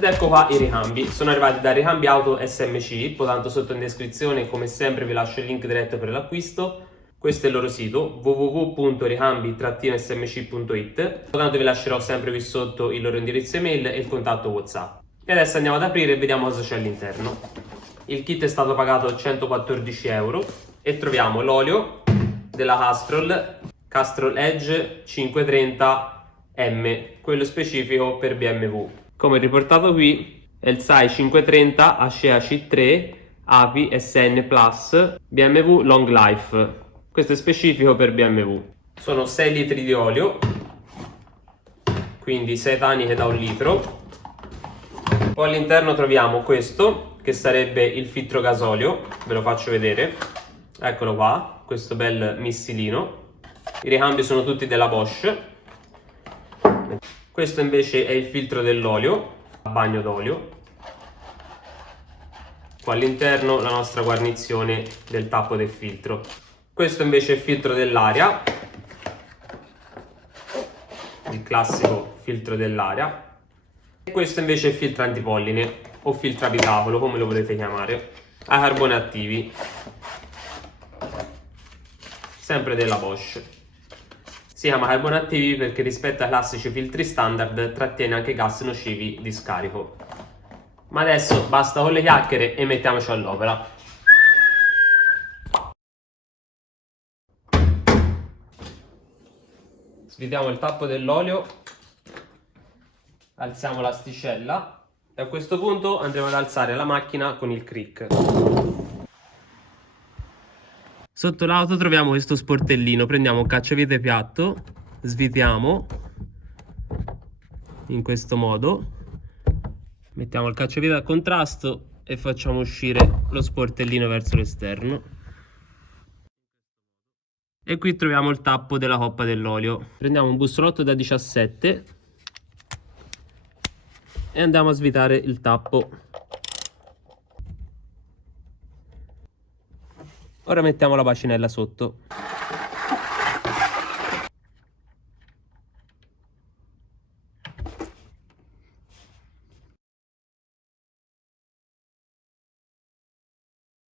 Ed ecco qua i ricambi, sono arrivati da Ricambi Auto SMC, poi tanto sotto in descrizione come sempre vi lascio il link diretto per l'acquisto. Questo è il loro sito www.ricambi-smc.it, tanto vi lascerò sempre qui sotto il loro indirizzo email e il contatto WhatsApp. E adesso andiamo ad aprire e vediamo cosa c'è all'interno. Il kit è stato pagato 114 euro e troviamo l'olio della Castrol Edge 530M, quello specifico per BMW. Come riportato qui è il SAI 530 Acea C3 API SN Plus BMW Long Life. Questo è specifico per BMW. Sono 6 litri di olio, quindi 6 taniche da 1 litro. Poi all'interno troviamo questo, che sarebbe il filtro gasolio, ve lo faccio vedere. Eccolo qua, questo bel missilino. I ricambi sono tutti della Bosch. Questo invece è il filtro dell'olio, bagno d'olio. Qua all'interno la nostra guarnizione del tappo del filtro. Questo invece è il filtro dell'aria, il classico filtro dell'aria. E questo invece è il filtro antipolline o filtro abitacolo, come lo volete chiamare, a carboni attivi, sempre della Bosch. Si chiama carboni attivi perché rispetto ai classici filtri standard trattiene anche gas nocivi di scarico. Ma adesso basta con le chiacchiere e mettiamoci all'opera. Svitiamo il tappo dell'olio, alziamo l'asticella e a questo punto andremo ad alzare la macchina con il crick. Sotto l'auto troviamo questo sportellino, prendiamo un cacciavite piatto, svitiamo in questo modo, mettiamo il cacciavite a contrasto e facciamo uscire lo sportellino verso l'esterno. E qui troviamo il tappo della coppa dell'olio. Prendiamo un bussolotto da 17 e andiamo a svitare il tappo. Ora mettiamo la bacinella sotto.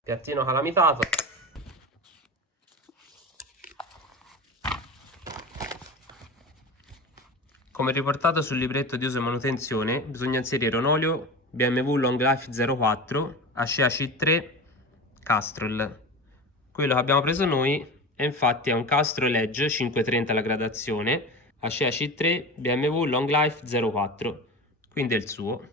Piattino calamitato. Come riportato sul libretto di uso e manutenzione, bisogna inserire un olio BMW Long Life 04 Acea C3 Castrol. Quello che abbiamo preso noi è infatti un Castrol Edge 530 la gradazione Acea C3 BMW Long Life 04, quindi è il suo.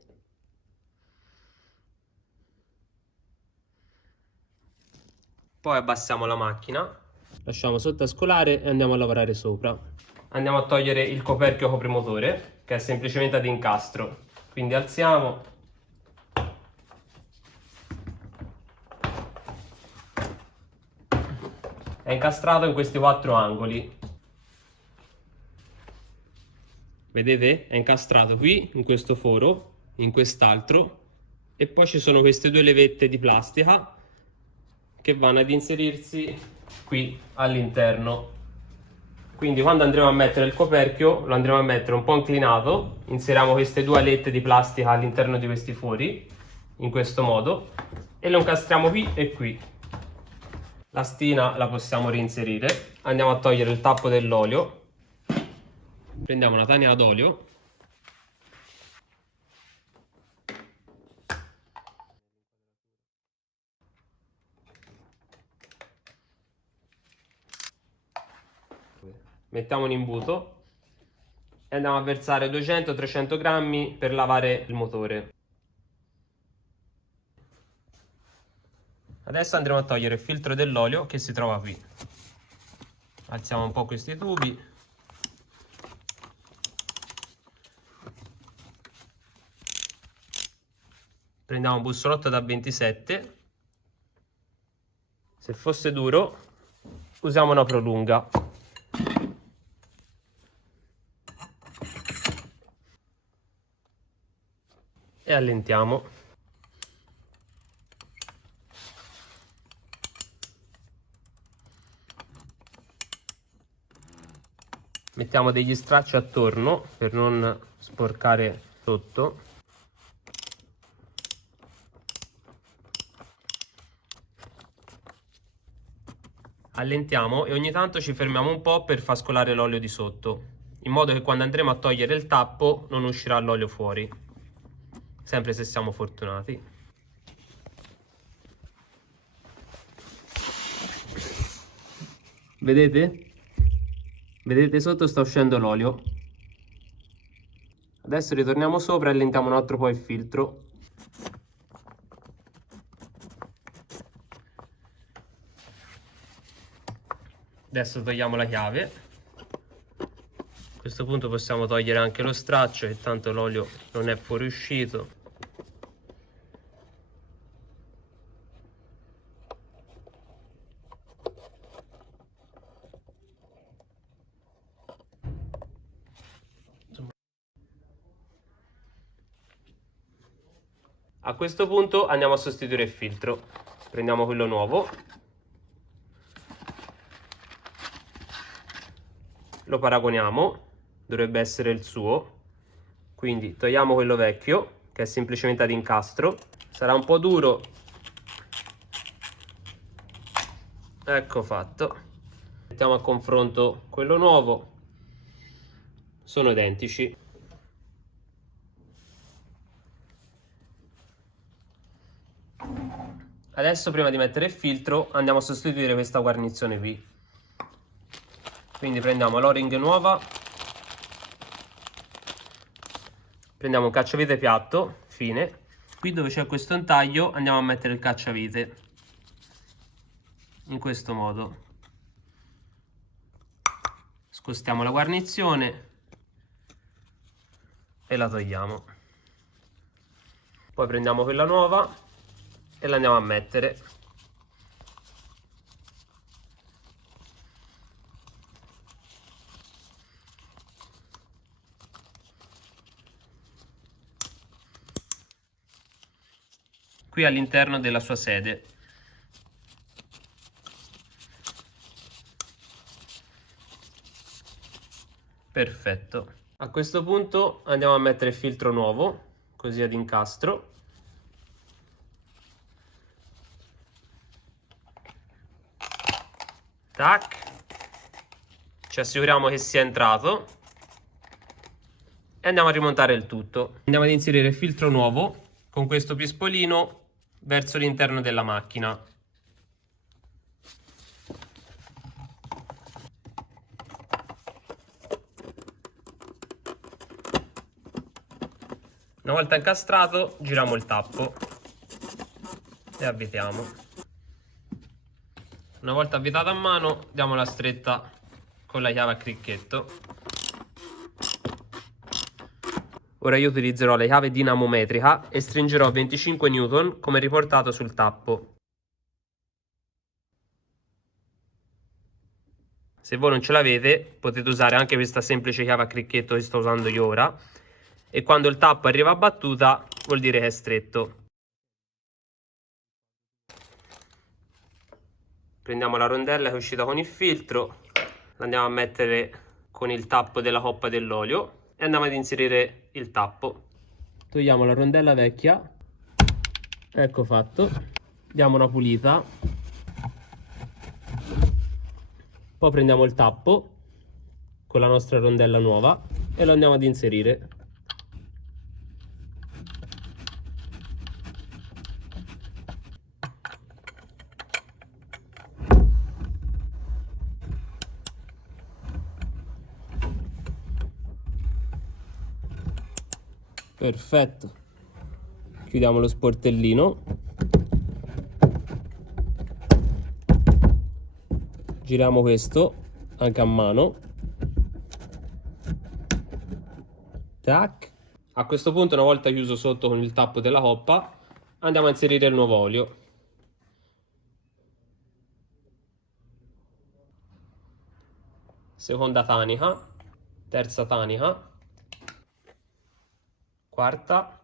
Poi abbassiamo la macchina, lasciamo sottascolare e andiamo a lavorare sopra. Andiamo a togliere il coperchio coprimotore, che è semplicemente ad incastro. Quindi alziamo. È incastrato in questi 4 angoli. Vedete? È incastrato qui, in questo foro, in quest'altro. E poi ci sono queste 2 levette di plastica che vanno ad inserirsi qui all'interno. Quindi quando andremo a mettere il coperchio lo andremo a mettere un po' inclinato, inseriamo queste 2 alette di plastica all'interno di questi fori, in questo modo, e lo incastriamo qui e qui. La stina la possiamo reinserire, andiamo a togliere il tappo dell'olio, prendiamo una tana d'olio, mettiamo un imbuto e andiamo a versare 200-300 grammi per lavare il motore. Adesso andremo a togliere il filtro dell'olio che si trova qui. Alziamo un po' questi tubi. Prendiamo un bussolotto da 27. Se fosse duro, usiamo una prolunga. E allentiamo. Mettiamo degli stracci attorno per non sporcare sotto. Allentiamo e ogni tanto ci fermiamo un po' per far scolare l'olio di sotto, in modo che quando andremo a togliere il tappo non uscirà l'olio fuori, sempre se siamo fortunati. Vedete? Vedete, sotto sta uscendo l'olio. Adesso ritorniamo sopra e allentiamo un altro po' il filtro. Adesso togliamo la chiave. A questo punto possiamo togliere anche lo straccio, che tanto l'olio non è fuoriuscito. A questo punto andiamo a sostituire il filtro. Prendiamo quello nuovo, lo paragoniamo, dovrebbe essere il suo, quindi togliamo quello vecchio che è semplicemente ad incastro, sarà un po' duro, ecco fatto. Mettiamo a confronto quello nuovo, sono identici. Adesso prima di mettere il filtro andiamo a sostituire questa guarnizione qui. Quindi prendiamo l'O-ring nuova, prendiamo un cacciavite piatto, fine. Qui dove c'è questo intaglio andiamo a mettere il cacciavite, in questo modo. Spostiamo la guarnizione e la togliamo. Poi prendiamo quella nuova e la andiamo a mettere. Qui all'interno della sua sede. Perfetto. A questo punto andiamo a mettere il filtro nuovo, così ad incastro. Tac. Ci assicuriamo che sia entrato e andiamo a rimontare il tutto. Andiamo ad inserire il filtro nuovo con questo pispolino verso l'interno della macchina. Una volta incastrato giriamo il tappo e avvitiamo. Una volta avvitato a mano diamo la stretta con la chiave a cricchetto. Ora io utilizzerò la chiave dinamometrica e stringerò 25 N come riportato sul tappo. Se voi non ce l'avete potete usare anche questa semplice chiave a cricchetto che sto usando io ora, e quando il tappo arriva a battuta vuol dire che è stretto. Prendiamo la rondella che è uscita con il filtro, la andiamo a mettere con il tappo della coppa dell'olio e andiamo ad inserire il tappo. Togliamo la rondella vecchia, ecco fatto, diamo una pulita, poi prendiamo il tappo con la nostra rondella nuova e lo andiamo ad inserire. Perfetto. Chiudiamo lo sportellino. Giriamo questo anche a mano. Tac. A questo punto, una volta chiuso sotto con il tappo della coppa, andiamo a inserire il nuovo olio. Seconda tanica, terza tanica, quarta,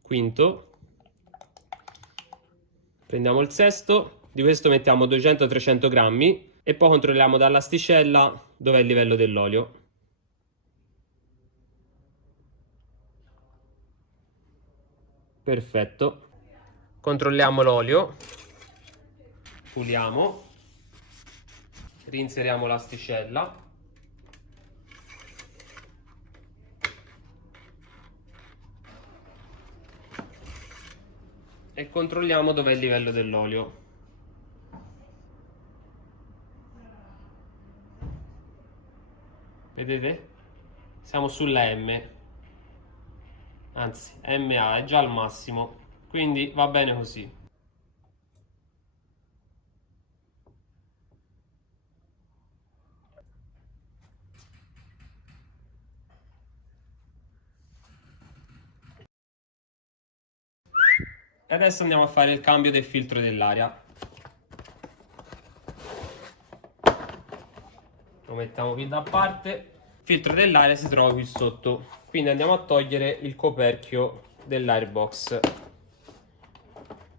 quinto, prendiamo il sesto, di questo mettiamo 200-300 grammi e poi controlliamo dall'asticella dove è il livello dell'olio. Perfetto. Controlliamo l'olio. puliamo, reinseriamo l'asticella e controlliamo dov'è il livello dell'olio. Vedete? Siamo sulla M, anzi MA è già al massimo, quindi va bene così. E adesso andiamo a fare il cambio del filtro dell'aria. Lo mettiamo qui da parte. Il filtro dell'aria si trova qui sotto, quindi andiamo a togliere il coperchio dell'airbox.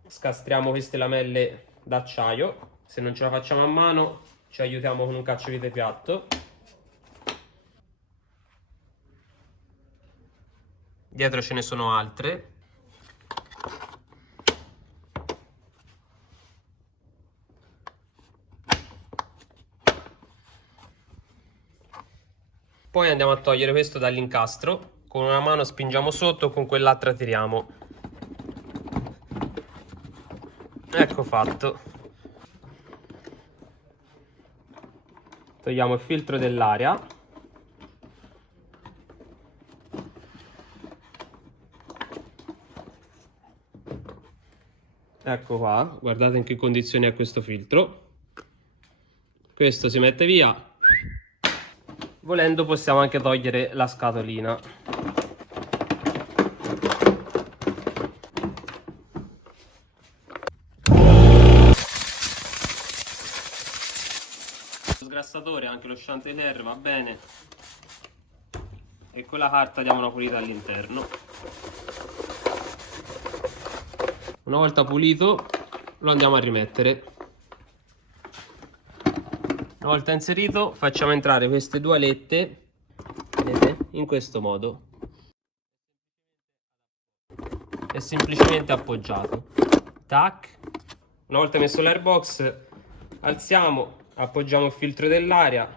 Scastriamo queste lamelle d'acciaio. Se non ce la facciamo a mano ci aiutiamo con un cacciavite piatto. Dietro ce ne sono altre. Poi andiamo a togliere questo dall'incastro. Con una mano spingiamo sotto, con quell'altra tiriamo. Ecco fatto. Togliamo il filtro dell'aria. Ecco qua, guardate in che condizioni è questo filtro. Questo si mette via. Volendo possiamo anche togliere la scatolina. Lo sgrassatore, anche lo chanticleer va bene. E con la carta diamo una pulita all'interno. Una volta pulito lo andiamo a rimettere. Una volta inserito facciamo entrare queste due alette, vedete, in questo modo. È semplicemente appoggiato. Tac. Una volta messo l'airbox alziamo, appoggiamo il filtro dell'aria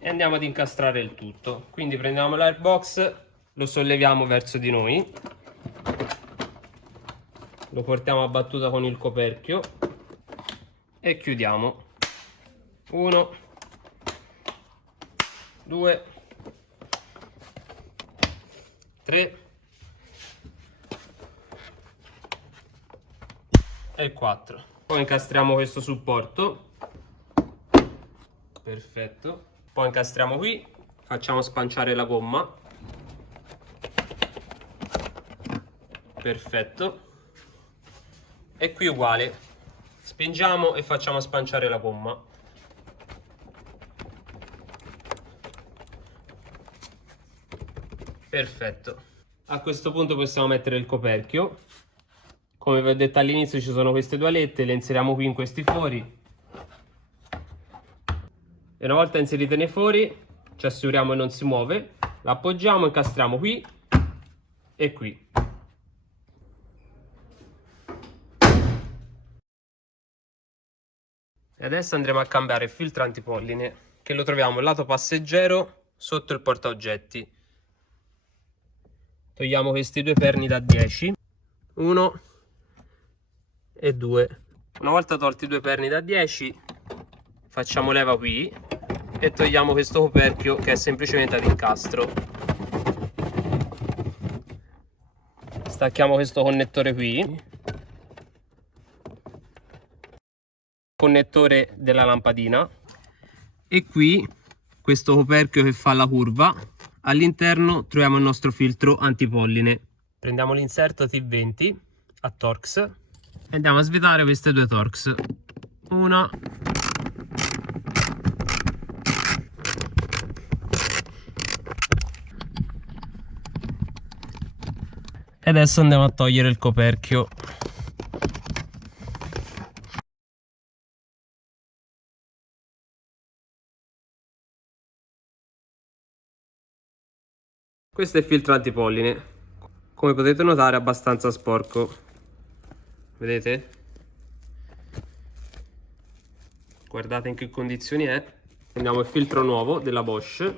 e andiamo ad incastrare il tutto. Quindi prendiamo l'airbox, lo solleviamo verso di noi, lo portiamo a battuta con il coperchio e chiudiamo. 1, 2, 3 e 4. Poi incastriamo questo supporto. Perfetto. Poi incastriamo qui, facciamo spanciare la gomma. Perfetto. E qui uguale, spingiamo e facciamo spanciare la gomma. Perfetto. A questo punto possiamo mettere il coperchio. Come vi ho detto all'inizio ci sono queste due alette, le inseriamo qui in questi fori. E una volta inserite nei fori, ci assicuriamo che non si muove, la appoggiamo, incastriamo qui e qui. E adesso andremo a cambiare il filtro antipolline, che lo troviamo lato passeggero sotto il portaoggetti. Togliamo questi due perni da 10, 1 e 2. Una volta tolti i due perni da 10, facciamo leva qui e togliamo questo coperchio che è semplicemente ad incastro. Stacchiamo questo connettore qui, connettore della lampadina, e qui questo coperchio che fa la curva. All'interno troviamo il nostro filtro antipolline. Prendiamo l'inserto T20 a Torx e andiamo a svitare queste due Torx. Una e adesso andiamo a togliere il coperchio. Questo è il filtro antipolline, come potete notare è abbastanza sporco. vedete? Guardate in che condizioni è. Prendiamo il filtro nuovo della Bosch.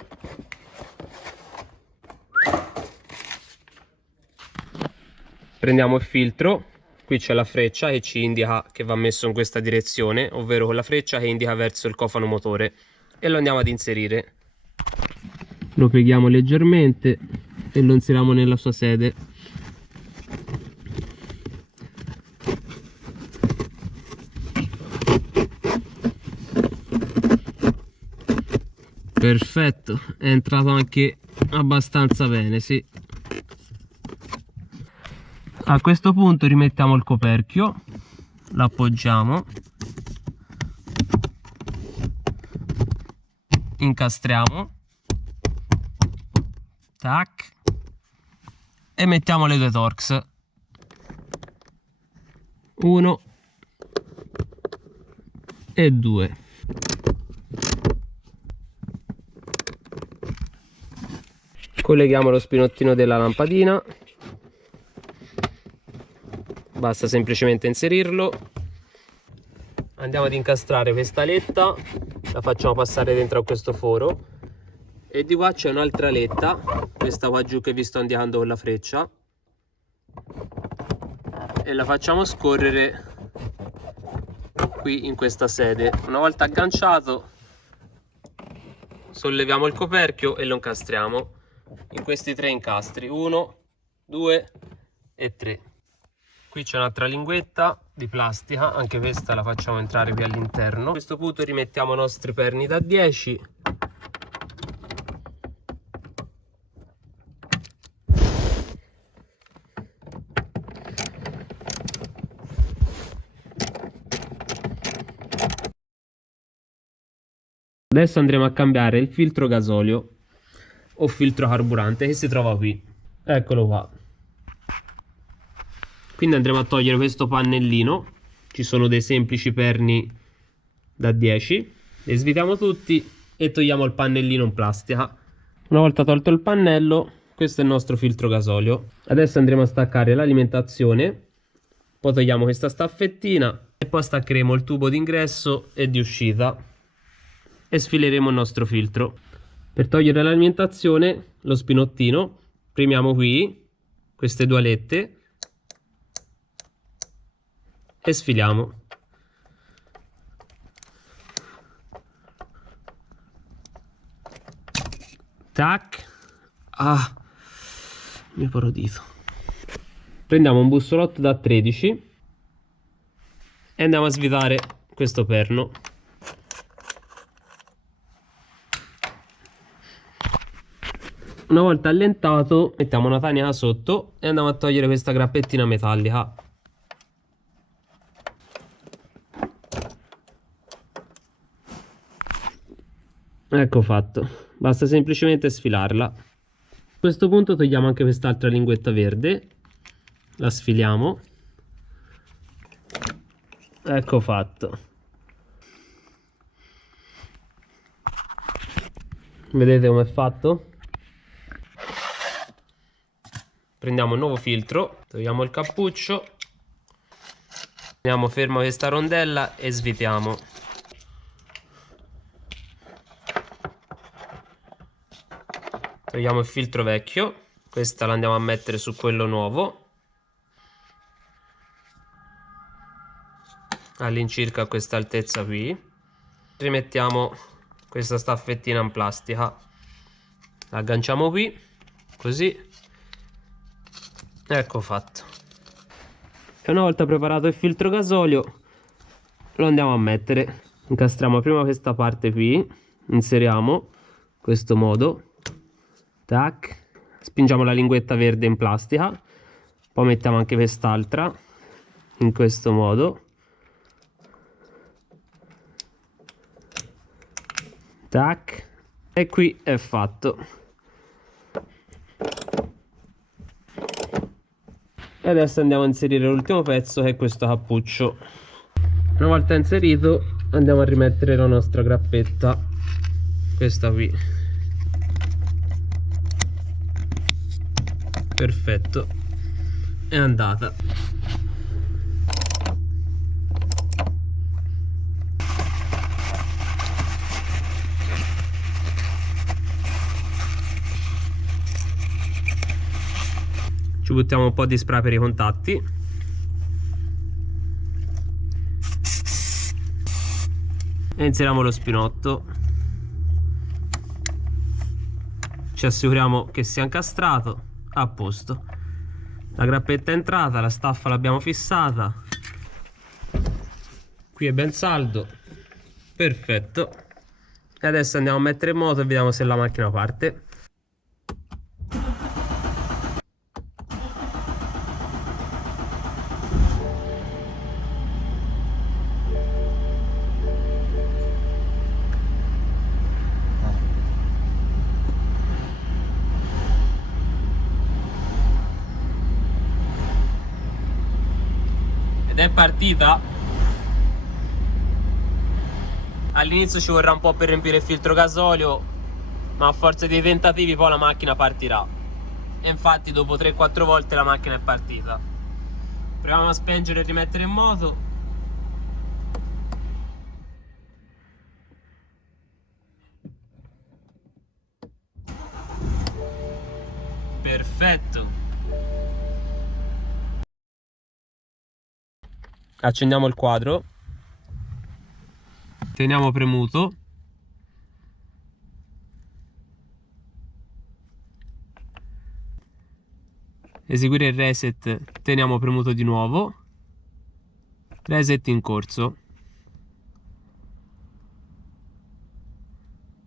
Prendiamo il filtro, qui c'è la freccia che ci indica che va messo in questa direzione, ovvero con la freccia che indica verso il cofano motore, e lo andiamo ad inserire. Lo pieghiamo leggermente e lo inseriamo nella sua sede. Perfetto, è entrato anche abbastanza bene, sì. A questo punto rimettiamo il coperchio, l'appoggiamo, incastriamo, tac, e mettiamo le due Torx. 1 e 2. Colleghiamo lo spinottino della lampadina. Basta semplicemente inserirlo. Andiamo ad incastrare questa letta, la facciamo passare dentro a questo foro, e di qua c'è un'altra letta, questa qua giù che vi sto indicando con la freccia, e la facciamo scorrere qui in questa sede. Una volta agganciato solleviamo il coperchio e lo incastriamo in questi 3 incastri, 1, 2 e 3. Qui c'è un'altra linguetta di plastica, anche questa la facciamo entrare qui all'interno. A questo punto rimettiamo i nostri perni da 10. Adesso andremo a cambiare il filtro gasolio o filtro carburante che si trova qui. Eccolo qua. Quindi andremo a togliere questo pannellino. Ci sono dei semplici perni da 10. Li svitiamo tutti e togliamo il pannellino in plastica. Una volta tolto il pannello, questo è il nostro filtro gasolio. Adesso andremo a staccare l'alimentazione. Poi togliamo questa staffettina e poi staccheremo il tubo d'ingresso e di uscita e sfileremo il nostro filtro. Per togliere l'alimentazione, lo spinottino, premiamo qui queste 2 alette e sfiliamo. Tac. Ah, mi paro dito. Prendiamo un bussolotto da 13 e andiamo a svitare questo perno. Una volta allentato, mettiamo una taglia sotto e andiamo a togliere questa grappettina metallica. Ecco fatto, basta semplicemente sfilarla. A questo punto togliamo anche quest'altra linguetta verde, la sfiliamo. Ecco fatto. Vedete come è fatto? Prendiamo il nuovo filtro, togliamo il cappuccio, teniamo ferma questa rondella e svitiamo. Togliamo il filtro vecchio, questa la andiamo a mettere su quello nuovo, all'incirca a questa altezza qui. Rimettiamo questa staffettina in plastica, la agganciamo qui, così. Ecco fatto. E una volta preparato il filtro gasolio lo andiamo a mettere. Incastriamo prima questa parte qui, inseriamo in questo modo, tac, spingiamo la linguetta verde in plastica, poi mettiamo anche quest'altra in questo modo, tac, e qui è fatto. E adesso andiamo a inserire l'ultimo pezzo, che è questo cappuccio. Una volta inserito andiamo a rimettere la nostra grappetta, questa qui. Perfetto, è andata. buttiamo un po' di spray per i contatti. E inseriamo lo spinotto. Ci assicuriamo che sia incastrato. A posto. La grappetta è entrata, la staffa l'abbiamo fissata. Qui è ben saldo. Perfetto. E adesso andiamo a mettere in moto e vediamo se la macchina parte. Ed è partita. All'inizio ci vorrà un po' per riempire il filtro gasolio, ma a forza di tentativi poi la macchina partirà. E infatti dopo 3-4 volte la macchina è partita. Proviamo a spengere e rimettere in moto. Perfetto. Accendiamo il quadro. Teniamo premuto. Eseguire il reset, teniamo premuto di nuovo. Reset in corso.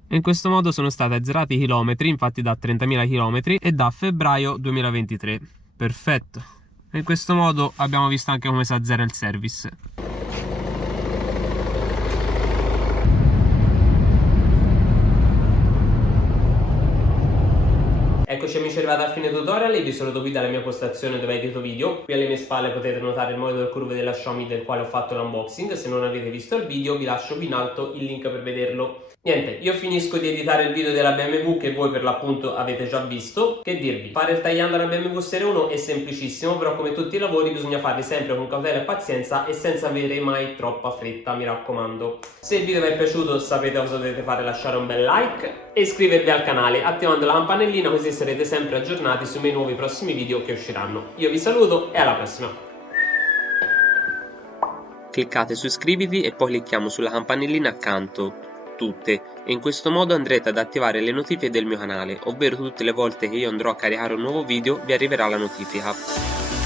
E in questo modo sono stati azzerati i chilometri, infatti da 30.000 km e da febbraio 2023. Perfetto. E in questo modo abbiamo visto anche come si azzera il service. Eccoci amici, arrivati al fine tutorial. Vi saluto qui dalla mia postazione dove edito video. Qui alle mie spalle potete notare il monitor curve della Xiaomi del quale ho fatto l'unboxing. Se non avete visto il video vi lascio qui in alto il link per vederlo. Niente, io finisco di editare il video della BMW che voi per l'appunto avete già visto. Che dirvi, fare il tagliando alla BMW Serie 1 è semplicissimo, però come tutti i lavori bisogna farli sempre con cautela e pazienza e senza avere mai troppa fretta, mi raccomando. Se il video vi è piaciuto sapete cosa dovete fare: lasciare un bel like e iscrivervi al canale attivando la campanellina, così sarete sempre aggiornati sui miei nuovi prossimi video che usciranno. Io vi saluto e alla prossima. Cliccate su iscriviti e poi clicchiamo sulla campanellina accanto, tutte, e in questo modo andrete ad attivare le notifiche del mio canale, ovvero tutte le volte che io andrò a caricare un nuovo video vi arriverà la notifica.